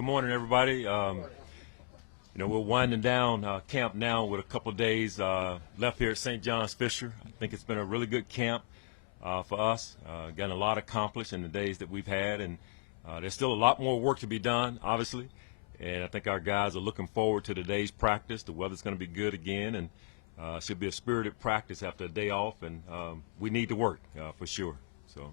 Good morning, everybody. We're winding down camp now with a couple of days left here at St. John's Fisher. I think it's been a really good camp for us. Gotten a lot accomplished in the days that we've had, and there's still a lot more work to be done, obviously. And I think our guys are looking forward to today's practice. The weather's going to be good again, and should be a spirited practice after a day off, and we need to work for sure. So,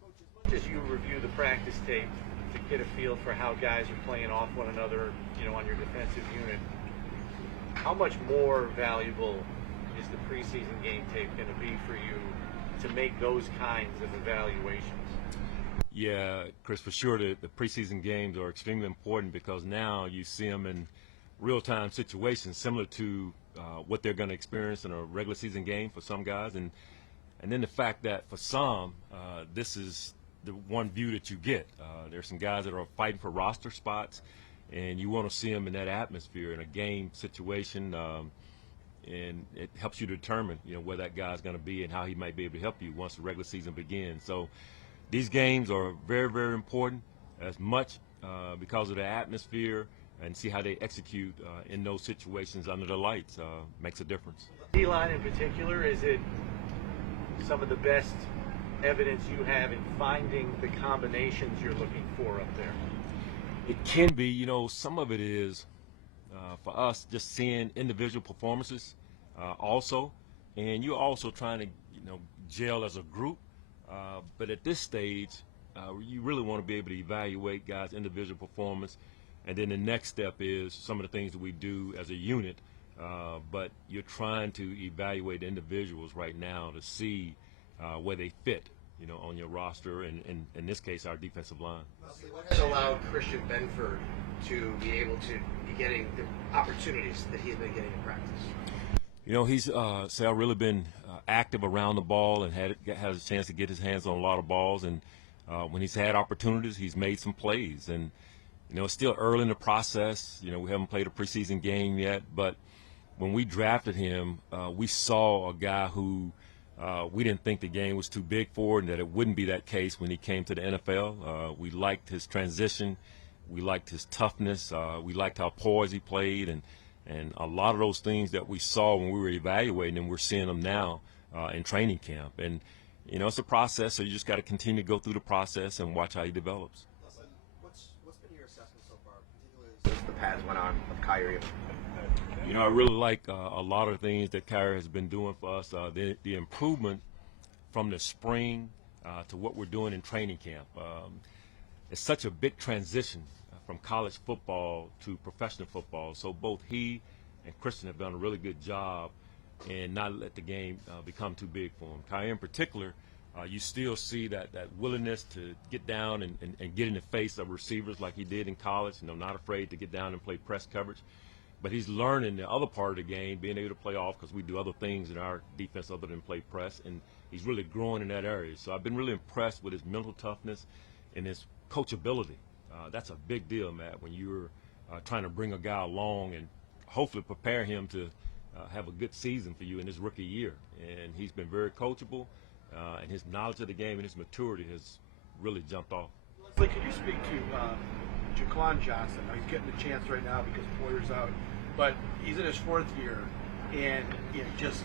Coach, as you review the practice tape to get a feel for how guys are playing off one another, on your defensive unit, how much more valuable is the preseason game tape going to be for you to make those kinds of evaluations? Yeah, Chris, for sure the preseason games are extremely important because now you see them in real-time situations similar to what they're going to experience in a regular season game for some guys. And then the fact that for some, this is the one view that you get. There's some guys that are fighting for roster spots, and you want to see them in that atmosphere in a game situation, and it helps you determine, where that guy's going to be and how he might be able to help you once the regular season begins. So these games are very, very important, as much because of the atmosphere, and see how they execute in those situations under the lights makes a difference. D-line in particular, is it some of the best evidence you have in finding the combinations you're looking for up there? It can be, some of it is for us just seeing individual performances also, and you're also trying to, gel as a group. But at this stage, you really want to be able to evaluate guys' individual performance, and then the next step is some of the things that we do as a unit. But you're trying to evaluate individuals right now to see where they fit, on your roster, and in this case, our defensive line. Leslie, what has allowed Christian Benford to be able to be getting the opportunities that he's been getting in practice? He's really been active around the ball and has a chance to get his hands on a lot of balls. And when he's had opportunities, he's made some plays. And it's still early in the process. We haven't played a preseason game yet, but when we drafted him, we saw a guy who we didn't think the game was too big for, and that it wouldn't be that case when he came to the NFL. We liked his transition. We liked his toughness. We liked how poised he played, and a lot of those things that we saw when we were evaluating him, we're seeing them now in training camp. And, it's a process, so you just got to continue to go through the process and watch how he develops. Leslie, what's been your assessment so far, particularly since the pads went on of Kaiir Elam? I really like a lot of things that Kaiir has been doing for us. The improvement from the spring to what we're doing in training camp. It's such a big transition from college football to professional football. So both he and Christian have done a really good job and not let the game become too big for him. Kaiir in particular, you still see that willingness to get down and get in the face of receivers like he did in college, not afraid to get down and play press coverage. But he's learning the other part of the game, being able to play off, because we do other things in our defense other than play press, and he's really growing in that area. So I've been really impressed with his mental toughness and his coachability. That's a big deal, Matt, when you're trying to bring a guy along and hopefully prepare him to have a good season for you in his rookie year. And he's been very coachable, and his knowledge of the game and his maturity has really jumped off. Leslie, could you speak to Jaquan Johnson? Now, he's getting a chance right now because Poyer's out, but he's in his fourth year, and just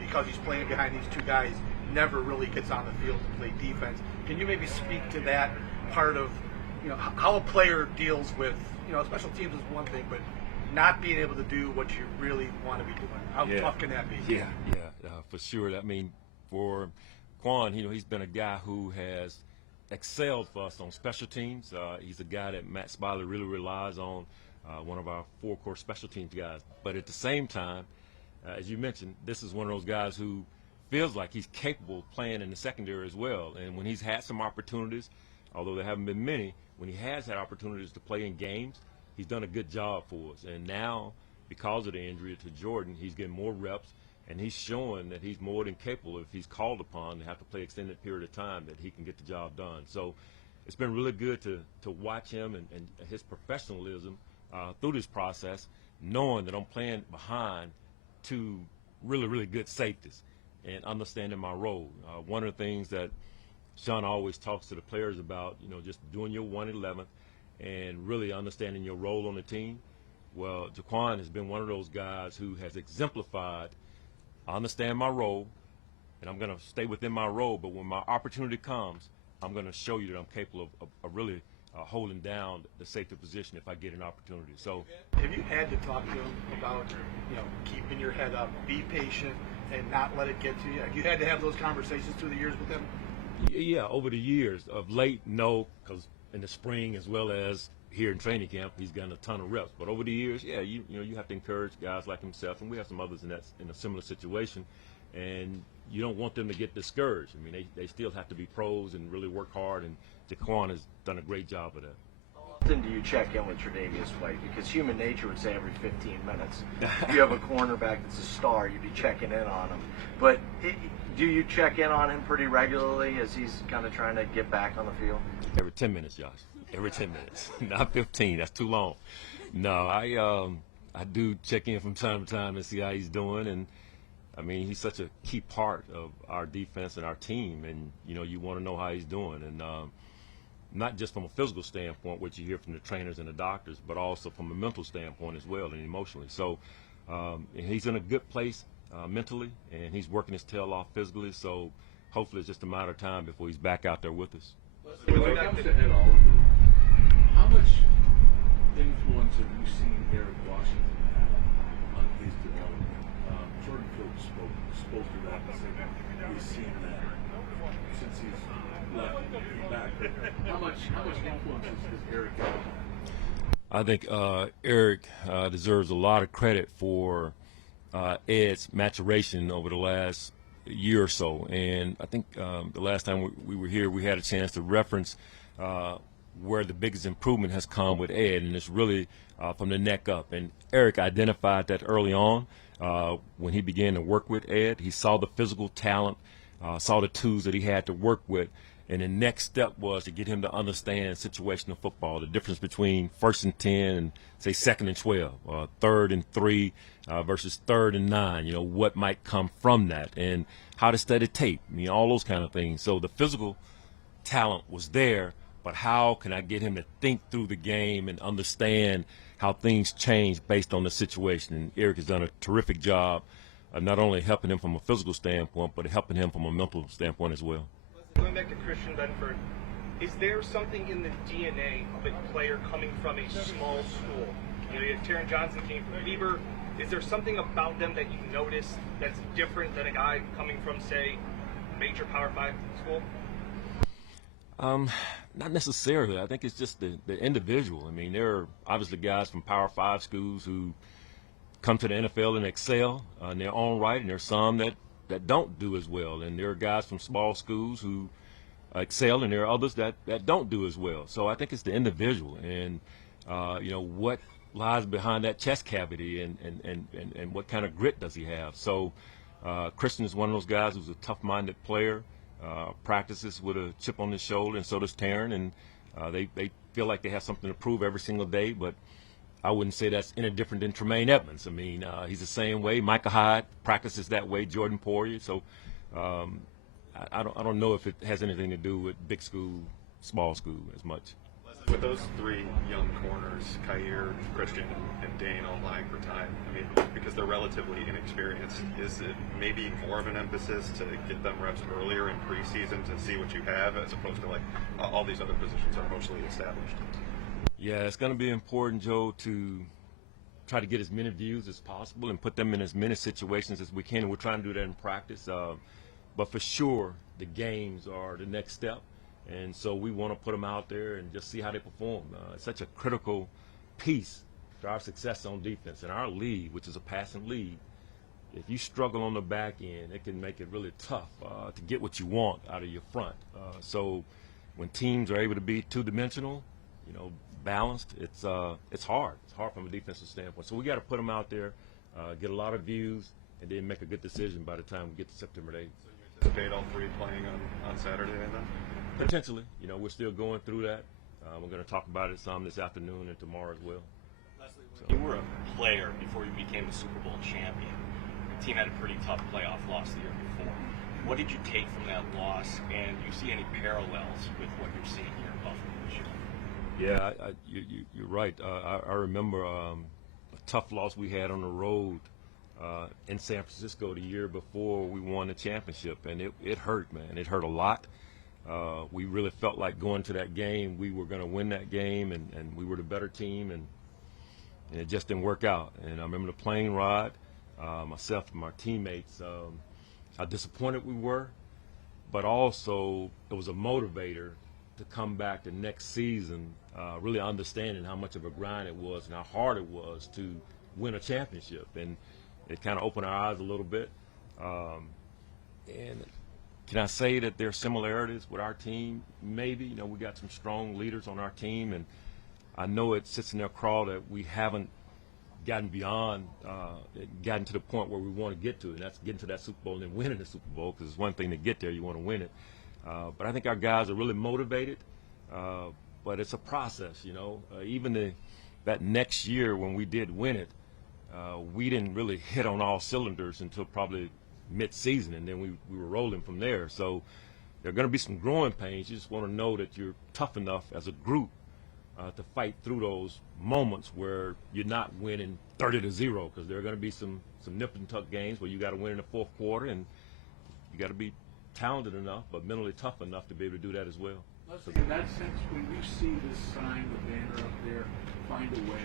because he's playing behind these two guys, never really gets on the field to play defense. Can you maybe speak to that part of how a player deals with special teams is one thing, but not being able to do what you really want to be doing? How tough can that be? Yeah, for sure. I mean, for Quan, he's been a guy who has excelled for us on special teams. He's a guy that Matt Spiley really relies on, one of our four-core special teams guys. But at the same time, as you mentioned, this is one of those guys who feels like he's capable of playing in the secondary as well. And when he's had some opportunities, although there haven't been many, when he has had opportunities to play in games, he's done a good job for us. And now, because of the injury to Jordan, he's getting more reps, and he's showing that he's more than capable, if he's called upon to have to play extended period of time, that he can get the job done. So it's been really good to watch him and his professionalism through this process, knowing that I'm playing behind two really, really good safeties and understanding my role. One of the things that Sean always talks to the players about, just doing your 1/11 and really understanding your role on the team. Well, Jaquan has been one of those guys who has exemplified, I understand my role, and I'm going to stay within my role, but when my opportunity comes, I'm going to show you that I'm capable of really holding down the safety position if I get an opportunity. So, have you had to talk to him about, keeping your head up, be patient, and not let it get to you? Have you had to have those conversations through the years with him? Yeah, over the years. Of late, no, because in the spring as well as here in training camp, he's gotten a ton of reps. But over the years, yeah, you have to encourage guys like himself, and we have some others in a similar situation, and you don't want them to get discouraged. I mean, they still have to be pros and really work hard, and Jaquan has done a great job of that. How often do you check in with Tre'Davious White? Because human nature would say every 15 minutes. If you have a cornerback that's a star, you'd be checking in on him. But do you check in on him pretty regularly as he's kind of trying to get back on the field? Every 10 minutes, Josh. Every 10 minutes. Not 15. That's too long. No, I do check in from time to time and see how he's doing. And, I mean, he's such a key part of our defense and our team. And, you want to know how he's doing. And not just from a physical standpoint, which you hear from the trainers and the doctors, but also from a mental standpoint as well and emotionally. So he's in a good place mentally, and he's working his tail off physically. So hopefully it's just a matter of time before he's back out there with us. When it comes to Ed Oliver, how much influence have you seen Eric Washington have on his development? Jordan Phillips spoke to that and said he's seen that since he's left and came back. But how much influence has Eric had? I think Eric deserves a lot of credit for Ed's maturation over the last year or so. And I think the last time we were here, we had a chance to reference where the biggest improvement has come with Ed, and it's really from the neck up. And Eric identified that early on when he began to work with Ed. He saw the physical talent, saw the tools that he had to work with, and the next step was to get him to understand situational football, the difference between 1st and 10 and, say, 2nd and 12, 3rd and 3 versus 3rd and 9, what might come from that, and how to study tape, all those kind of things. So the physical talent was there, but how can I get him to think through the game and understand how things change based on the situation? And Eric has done a terrific job of not only helping him from a physical standpoint, but helping him from a mental standpoint as well. Going back to Christian Benford, is there something in the DNA of a player coming from a small school? Terrel Johnson came from Weber. Is there something about them that you notice that's different than a guy coming from, say, a major Power 5 school? Not necessarily. I think it's just the individual. I mean, there are obviously guys from Power 5 schools who come to the NFL and excel in their own right, and there's some that don't do as well. And there are guys from small schools who excel, and there are others that don't do as well. So I think it's the individual and, what lies behind that chest cavity and what kind of grit does he have. So Christian is one of those guys who's a tough-minded player, practices with a chip on his shoulder, and so does Taryn, and they feel like they have something to prove every single day, but I wouldn't say that's any different than Tremaine Edmonds. I mean, he's the same way. Micah Hyde practices that way, Jordan Poirier. So I don't know if it has anything to do with big school, small school as much. With those three young corners, Kaiir, Christian, and Dane all vying for time, I mean, because they're relatively inexperienced, is it maybe more of an emphasis to get them reps earlier in preseason to see what you have, as opposed to, like, all these other positions are mostly established? Yeah, it's going to be important, Joe, to try to get as many views as possible and put them in as many situations as we can. And we're trying to do that in practice. But for sure, the games are the next step. And so we want to put them out there and just see how they perform. It's such a critical piece to our success on defense. In our league, which is a passing league, if you struggle on the back end, it can make it really tough to get what you want out of your front. So when teams are able to be two-dimensional, balanced, it's hard. It's hard from a defensive standpoint. So we got to put them out there, get a lot of views, and then make a good decision by the time we get to September 8th. So you anticipate all three playing on Saturday then? Potentially. We're still going through that. We're going to talk about it some this afternoon and tomorrow as well. Leslie, you were a player before you became a Super Bowl champion. Your team had a pretty tough playoff loss the year before. What did you take from that loss, and do you see any parallels with what you're seeing here in Buffalo this year? Yeah, you're right. I remember a tough loss we had on the road in San Francisco the year before we won the championship, and it hurt, man. It hurt a lot. We really felt like going to that game, we were going to win that game, and we were the better team, and it just didn't work out. And I remember the plane ride, myself and my teammates, how disappointed we were, but also it was a motivator to come back the next season, really understanding how much of a grind it was and how hard it was to win a championship. And it kind of opened our eyes a little bit. And can I say that there are similarities with our team? Maybe. You know, we got some strong leaders on our team, and I know it sits in their craw that we haven't gotten beyond, gotten to the point where we want to get to, and that's getting to that Super Bowl and then winning the Super Bowl, because it's one thing to get there, you want to win it. But I think our guys are really motivated, but it's a process, you know. Even that next year when we did win it, we didn't really hit on all cylinders until probably mid-season, and then we were rolling from there. So there are going to be some growing pains. You just want to know that you're tough enough as a group to fight through those moments where you're not winning 30-0, because there are going to be some nip and tuck games where you got to win in the fourth quarter, and you got to be talented enough but mentally tough enough to be able to do that as well. Leslie, in that sense, when you see this sign, the banner up there, find a way,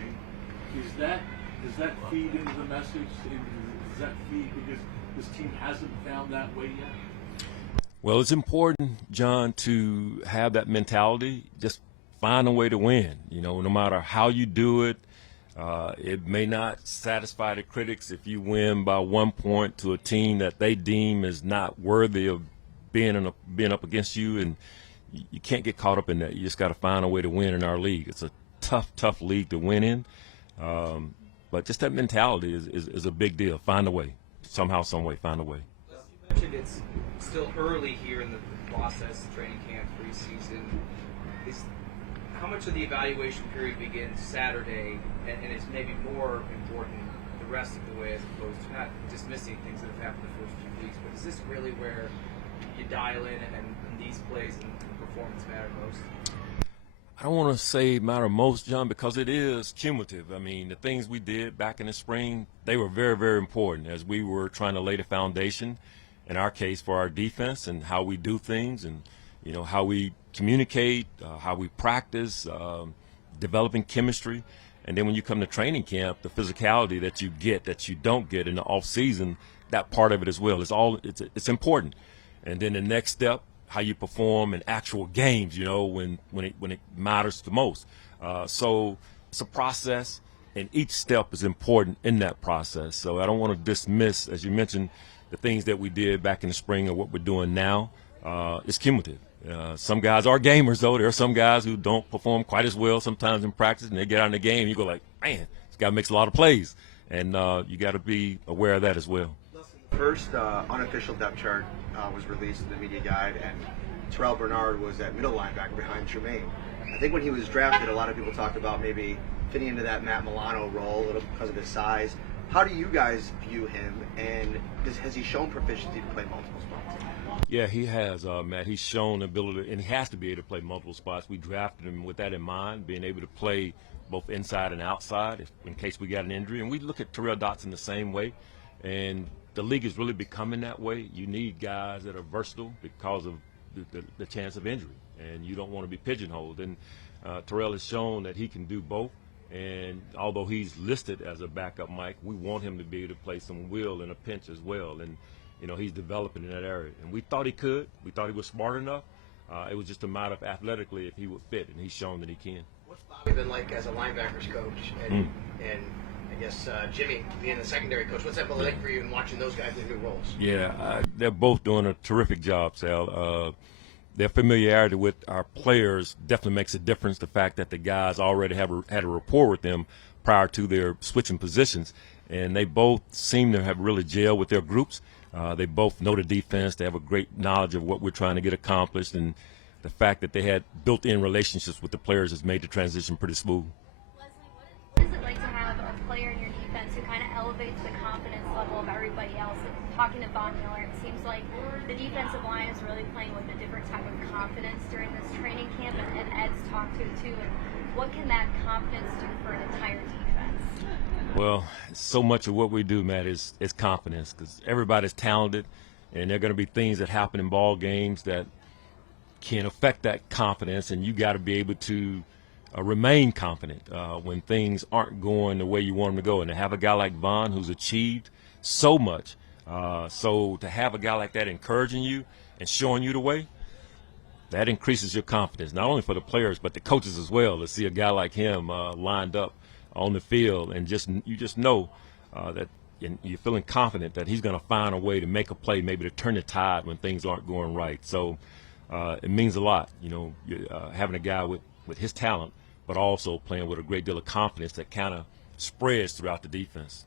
does that feed into the message? Does that feed because this team hasn't found that way yet? Well, it's important, John, to have that mentality. Just find a way to win. You know, no matter how you do it, it may not satisfy the critics if you win by 1 point to a team that they deem is not worthy of being up against you, and you can't get caught up in that. You just got to find a way to win in our league. It's a tough league to win in, but just that mentality is a big deal. Find a way. Somehow, some way, find a way. You mentioned it's still early here in the process, training camp, preseason. How much of the evaluation period begins Saturday, and is maybe more important the rest of the way, as opposed to not dismissing things that have happened the first few weeks, but is this really where you dial in and these plays and performance matter most? I don't want to say matter most, John, because it is cumulative. I mean, the things we did back in the spring, they were very, very important as we were trying to lay the foundation, in our case, for our defense and how we do things, and, you know, how we communicate, how we practice, developing chemistry. And then when you come to training camp, the physicality that you get that you don't get in the off season, that part of it as well. It's important. And then the next step, how you perform in actual games, you know, when it matters the most. So it's a process, and each step is important in that process. So I don't want to dismiss, as you mentioned, the things that we did back in the spring or what we're doing now. It's cumulative. Some guys are gamers, though. There are some guys who don't perform quite as well sometimes in practice, and they get out in the game, and you go like, man, this guy makes a lot of plays. And you got to be aware of that as well. First unofficial depth chart was released in the media guide, and Terrel Bernard was at middle linebacker behind Tremaine. I think when he was drafted, a lot of people talked about maybe fitting into that Matt Milano role a little because of his size. How do you guys view him, and has he shown proficiency to play multiple spots? Yeah, he has, Matt. He's shown the ability, and he has to be able to play multiple spots. We drafted him with that in mind, being able to play both inside and outside in case we got an injury. And we look at Terrell Dotson the same way, and the league is really becoming that way. You need guys that are versatile because of the chance of injury, and you don't want to be pigeonholed. And Terrell has shown that he can do both. And although he's listed as a backup Mike, we want him to be able to play some will in a pinch as well. And, you know, he's developing in that area. And we thought he could. We thought he was smart enough. It was just a matter of athletically if he would fit, and he's shown that he can. What's Bobby been like as a linebackers coach, and I guess Jimmy being the secondary coach? What's that been like for you and watching those guys in new roles? Yeah, they're both doing a terrific job, Sal. Their familiarity with our players definitely makes a difference. The fact that the guys already had a rapport with them prior to their switching positions, and they both seem to have really gelled with their groups. They both know the defense. They have a great knowledge of what we're trying to get accomplished, and the fact that they had built-in relationships with the players has made the transition pretty smooth. Leslie, what is it like to have a player in your defense who kind of elevates the confidence level of everybody else? Talking to Von Miller, it seems like the defensive line is really playing with a different type of confidence during this training camp, and Ed's talked to it too. And what can that confidence do for an entire defense? Well, so much of what we do, Matt, is confidence, because everybody's talented, and there are going to be things that happen in ball games that can affect that confidence, and you got to be able to remain confident when things aren't going the way you want them to go. And to have a guy like Von who's achieved so much, so to have a guy like that encouraging you and showing you the way, that increases your confidence, not only for the players but the coaches as well, to see a guy like him lined up on the field, and you just know that you're feeling confident that he's going to find a way to make a play, maybe to turn the tide when things aren't going right. So it means a lot, having a guy with his talent, but also playing with a great deal of confidence that kind of spreads throughout the defense.